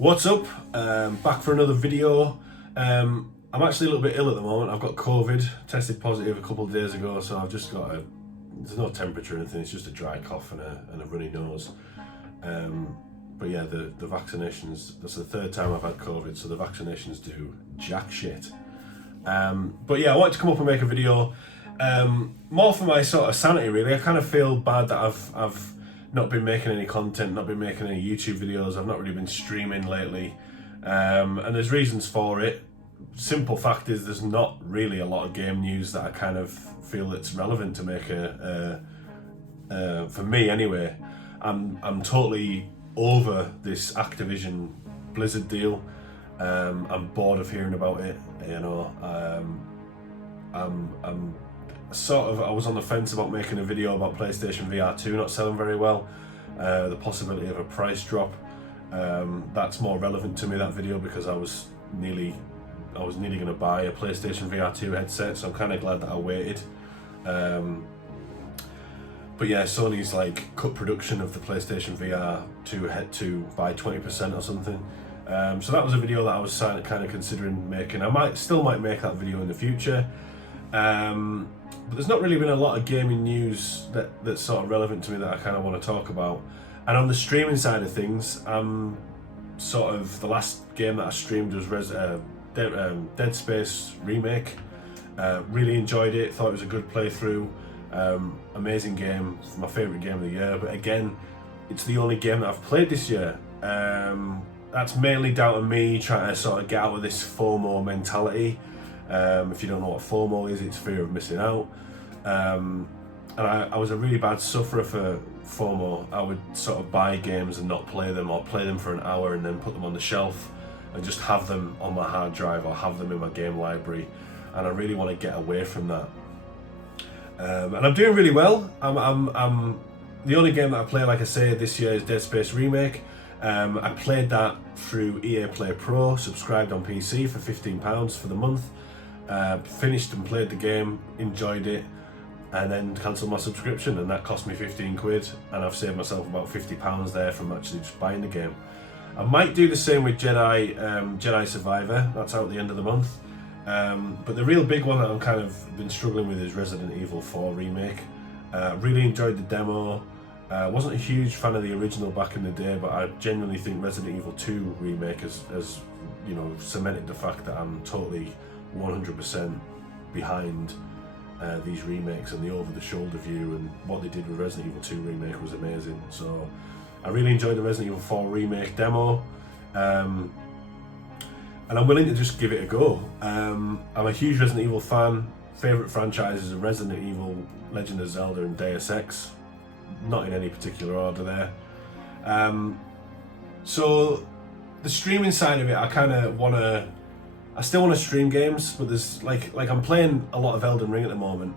What's up? Back for another video. I'm actually a little bit ill at the moment. I've got COVID, tested positive a couple of days ago, so I've just got there's no temperature or anything, it's just a dry cough and a runny nose. But yeah, the vaccinations, that's the third time I've had COVID, so the vaccinations do jack shit. But yeah, I wanted to come up and make a video, more for my sort of sanity really. I kind of feel bad that I've not been making any content, not been making any YouTube videos, I've not really been streaming lately, and there's reasons for it. Simple fact is there's not really a lot of game news that I kind of feel that's relevant to make for me anyway. I'm totally over this Activision Blizzard deal. I'm bored of hearing about it, you know. I'm sort of, I was on the fence about making a video about PlayStation VR 2 not selling very well, the possibility of a price drop. That's more relevant to me, that video, because I was nearly going to buy a PlayStation VR 2 headset, so I'm kind of glad that I waited. But yeah, Sony's like cut production of the PlayStation VR 2 by 20% or something. So that was a video that I was kind of considering making. I still might make that video in the future. But there's not really been a lot of gaming news that's sort of relevant to me that I kind of want to talk about. And on the streaming side of things, sort of the last game that I streamed was Dead Space Remake. Really enjoyed it, thought it was a good playthrough. Amazing game, it's my favourite game of the year, but again, it's the only game that I've played this year. That's mainly down to me trying to sort of get out of this FOMO mentality. If you don't know what FOMO is, it's fear of missing out. And I was a really bad sufferer for FOMO. I would sort of buy games and not play them, or play them for an hour and then put them on the shelf and just have them on my hard drive or have them in my game library. And I really want to get away from that. And I'm doing really well. I'm the only game that I play, like I say, this year is Dead Space Remake. I played that through EA Play Pro, subscribed on PC for £15 for the month. Finished and played the game, enjoyed it, and then cancelled my subscription, and that cost me 15 quid, and I've saved myself about £50 there from actually just buying the game. I might do the same with Jedi Survivor, that's out at the end of the month. But the real big one that I'm kind of been struggling with is Resident Evil 4 Remake. Really enjoyed the demo. Wasn't a huge fan of the original back in the day, but I genuinely think Resident Evil 2 Remake has you know, cemented the fact that I'm totally 100% behind these remakes, and the over-the-shoulder view and what they did with Resident Evil 2 Remake was amazing. So I really enjoyed the Resident Evil 4 Remake demo, and I'm willing to just give it a go. I'm a huge Resident Evil fan. Favourite franchises are Resident Evil, Legend of Zelda and Deus Ex, not in any particular order there. So the streaming side of it, I still want to stream games, but there's like I'm playing a lot of Elden Ring at the moment,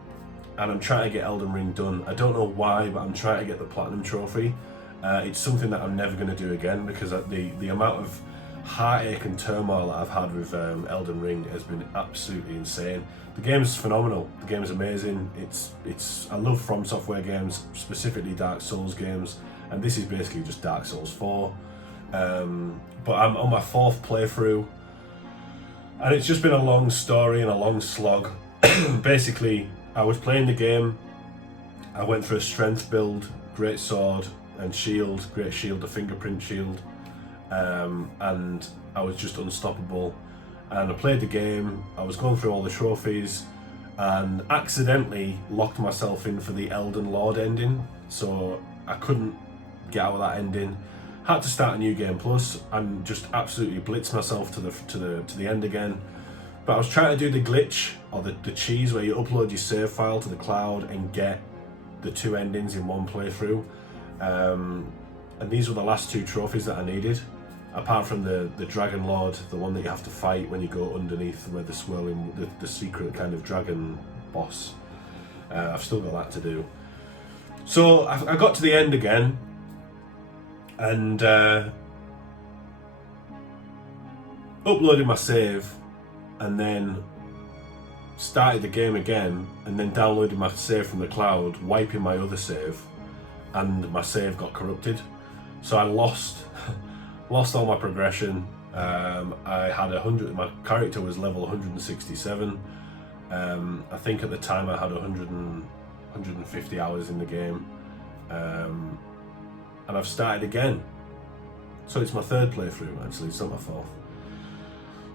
and I'm trying to get Elden Ring done. I don't know why, but I'm trying to get the Platinum Trophy. It's something that I'm never going to do again, because the amount of heartache and turmoil that I've had with Elden Ring has been absolutely insane. The game's phenomenal. The game's amazing. I love From Software games, specifically Dark Souls games, and this is basically just Dark Souls 4. But I'm on my 4th playthrough. And it's just been a long story and a long slog. Basically, I was playing the game, I went for a strength build, great sword and shield, great shield, a fingerprint shield, and I was just unstoppable. And I played the game, I was going through all the trophies, and accidentally locked myself in for the Elden Lord ending, so I couldn't get out of that ending. Had to start a new game plus and just absolutely blitz myself to the end again. But I was trying to do the glitch, or the cheese, where you upload your save file to the cloud and get the 2 endings in one playthrough. And these were the last 2 trophies that I needed, apart from the Dragon Lord, the one that you have to fight when you go underneath where the swirling, the secret kind of dragon boss. I've still got that to do. So I got to the end again, and uploaded my save, and then started the game again, and then downloaded my save from the cloud, wiping my other save, and my save got corrupted. So I lost lost all my progression. I had 100. My character was level 167. I think at the time I had 150 hours in the game, and I've started again. So it's my third playthrough. Actually, it's not my fourth.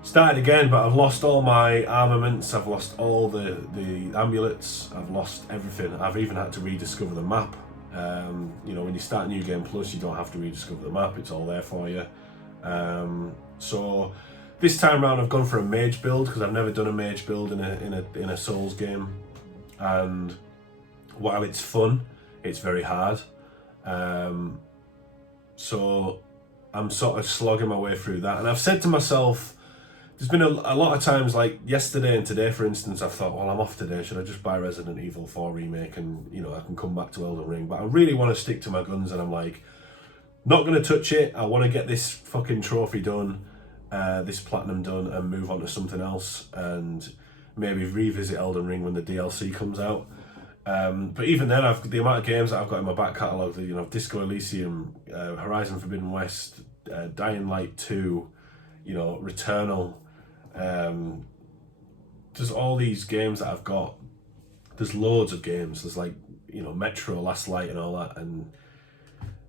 Started again, but I've lost all my armaments. I've lost all the amulets. I've lost everything. I've even had to rediscover the map. You know, when you start New Game Plus, you don't have to rediscover the map. It's all there for you. So this time round, I've gone for a mage build because I've never done a mage build in a Souls game. And while it's fun, it's very hard. So I'm sort of slogging my way through that. And I've said to myself, there's been a lot of times, like yesterday and today, for instance, I've thought, well, I'm off today. Should I just buy Resident Evil 4 Remake and, you know, I can come back to Elden Ring? But I really want to stick to my guns, and I'm like, not going to touch it. I want to get this fucking trophy done, this platinum done, and move on to something else, and maybe revisit Elden Ring when the DLC comes out. But even then, the amount of games that I've got in my back catalogue, you know, Disco Elysium, Horizon Forbidden West, Dying Light 2, you know, Returnal. There's all these games that I've got. There's loads of games. There's like, you know, Metro, Last Light and all that, and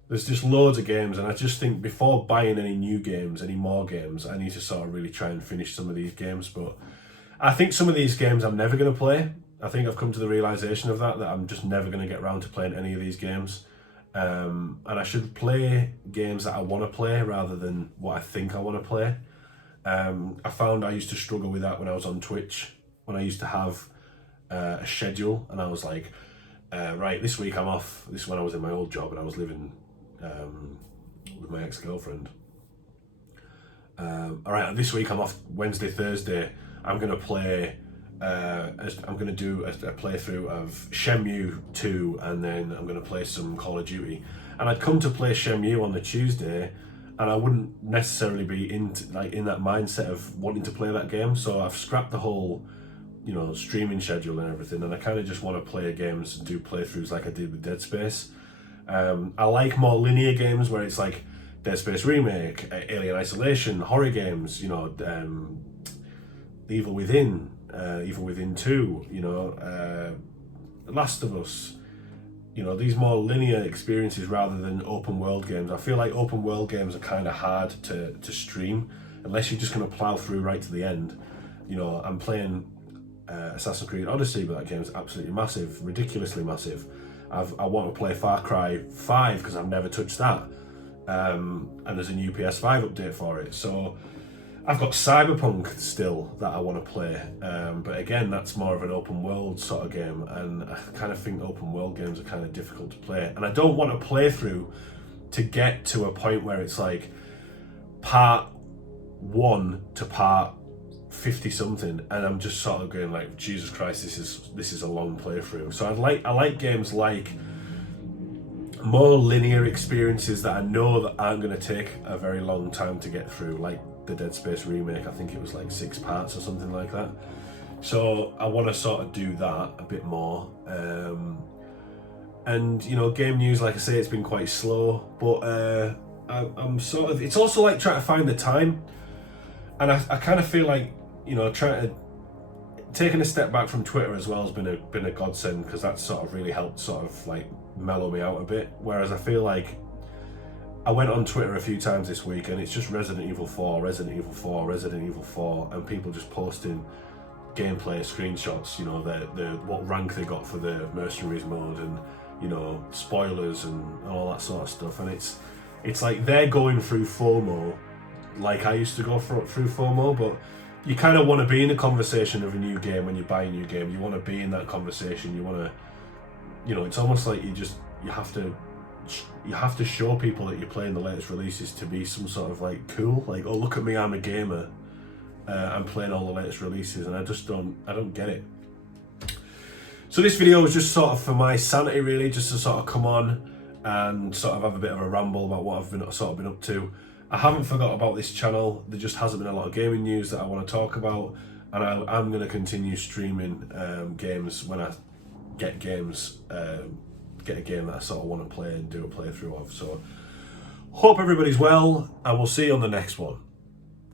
there's just loads of games. And I just think before buying any new games, any more games, I need to sort of really try and finish some of these games. But I think some of these games I'm never going to play. I think I've come to the realisation of that I'm just never going to get around to playing any of these games. And I should play games that I want to play rather than what I think I want to play. I found I used to struggle with that when I was on Twitch, when I used to have a schedule, and I was like, right, this week I'm off. This is when I was in my old job and I was living with my ex-girlfriend. All right, this week I'm off Wednesday, Thursday. I'm going to play, I'm going to do a playthrough of Shenmue 2, and then I'm going to play some Call of Duty. And I'd come to play Shenmue on the Tuesday, and I wouldn't necessarily be in that mindset of wanting to play that game. So I've scrapped the whole, you know, streaming schedule and everything, and I kind of just want to play games and do playthroughs like I did with Dead Space. I like more linear games where it's like Dead Space Remake, Alien Isolation, horror games, you know, Evil Within 2, you know, Last of Us. You know, these more linear experiences rather than open world games. I feel like open world games are kind of hard to stream unless you're just going to plow through right to the end. You know, I'm playing Assassin's Creed Odyssey, but that game's absolutely massive, ridiculously massive. I want to play Far Cry 5 because I've never touched that. And there's a new PS5 update for it. So I've got Cyberpunk still that I want to play, but again, that's more of an open world sort of game, and I kind of think open world games are kind of difficult to play, and I don't want to play through to get to a point where it's like part 1 to part 50 something, and I'm just sort of going like, Jesus Christ, this is a long playthrough. So I like games like more linear experiences that I know that aren't going to take a very long time to get through, like the Dead Space remake. I think it was like 6 parts or something like that. So I want to sort of do that a bit more. And you know, game news, like I say, it's been quite slow, but I'm sort of, it's also like trying to find the time, and I kind of feel like, you know, taking a step back from Twitter as well has been a godsend, because that's sort of really helped sort of like mellow me out a bit. Whereas I feel like I went on Twitter a few times this week and it's just Resident Evil 4, Resident Evil 4, Resident Evil 4, and people just posting gameplay screenshots, you know, what rank they got for the Mercenaries mode, and you know, spoilers and all that sort of stuff. And it's like they're going through FOMO like I used to go through FOMO, but you kind of want to be in the conversation of a new game when you buy a new game. You want to be in that conversation. You want to, you know, it's almost like you have to show people that you're playing the latest releases to be some sort of like cool, like, oh, look at me, I'm a gamer, I'm playing all the latest releases, and I don't get it. So this video was just sort of for my sanity, really, just to sort of come on and sort of have a bit of a ramble about what I've been up to. I haven't forgot about this channel. There just hasn't been a lot of gaming news that I want to talk about, and I'm going to continue streaming games when I get a game that I sort of want to play and do a playthrough of. So Hope everybody's well, and we'll see you on the next one.